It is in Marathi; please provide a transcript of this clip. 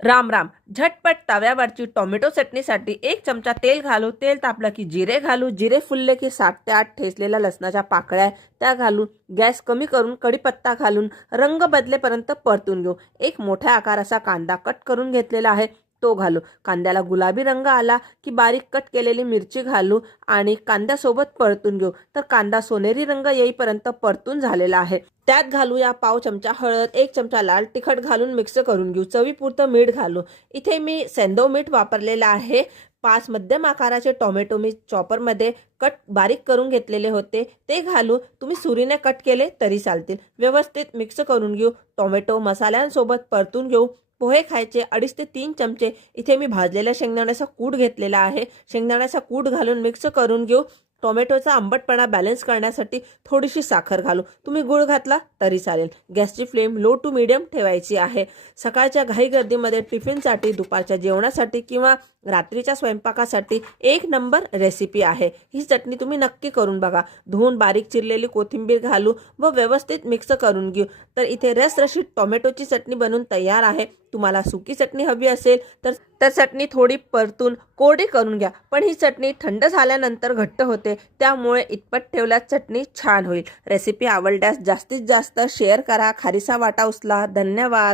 राम राम. झटपट तव्यावरची टोमॅटो चटणीसाठी 1 चमचा तेल घालू. तेल तापलं की जिरे घालू. जिरे फुलले की 7 ते 8 ठेचलेल्या लसणाच्या पाकळ्या त्या घालून गॅस कमी करून कढीपत्ता घालून रंग बदलेपर्यंत परतून घेऊ. एक मोठ्या आकाराचा कांदा कट करून घेतलेला आहे तो घालू. कांद्याला गुलाबी रंग आला की बारीक कट केलेली मिरची घालू आणि कांद्यासोबत परतून घेऊ. तर कांदा सोनेरी रंग येईपर्यंत परतून झालेला आहे. त्यात घालूया 1/2 चमचा हळद, 1 चमचा लाल तिखट घालून मिक्स करून घेऊ. चवीपुरतं मीठ घालू. इथे मी सेंधव मीठ वापरलेलं आहे. 5 मध्यम आकाराचे टोमॅटो मी चॉपरमध्ये कट बारीक करून घेतलेले होते ते घालू. तुम्ही सुरीने कट केले तरी चालतील. व्यवस्थित मिक्स करून घेऊ. टोमॅटो मसाल्यांसोबत परतून घेऊ. पोहे खायचे 2.5 ते 3 चमचे इथे मी भाजलेल्या शेंगदाण्याचा कूट घेतलेला आहे. शेंगदाण्याचा कूट घालून मिक्स करून घेऊ. टोमॅटोचा आंबटपणा बॅलन्स करण्यासाठी थोडीशी साखर घालू. तुम्ही गूळ घातला तरी चालेल. गॅसची फ्लेम लो टू मीडियम ठेवायची आहे. सकाळच्या घाई गर्दीमध्ये टिफिनसाठी, दुपारच्या जेवणासाठी किंवा रात्रीच्या स्वयंपाकासाठी एक नंबर रेसिपी आहे. ही चटणी तुम्ही नक्की करून बघा. धुवून बारीक चिरलेली कोथिंबीर घालू व व्यवस्थित मिक्स करून घेऊ. तर इथे रसरशीत टोमॅटोची चटणी बनून तयार आहे. तुम्हाला सुकी चटणी हवी असेल तर चटणी थोडी परतून कोरडी करून घ्या. पण ही चटणी थंड झाल्यानंतर घट्ट होते, त्यामुळे इतपत ठेवल्यास चटणी छान होईल. रेसिपी आवडल्यास जास्तीत जास्त शेअर करा. खारीचा वाटा उचला. धन्यवाद.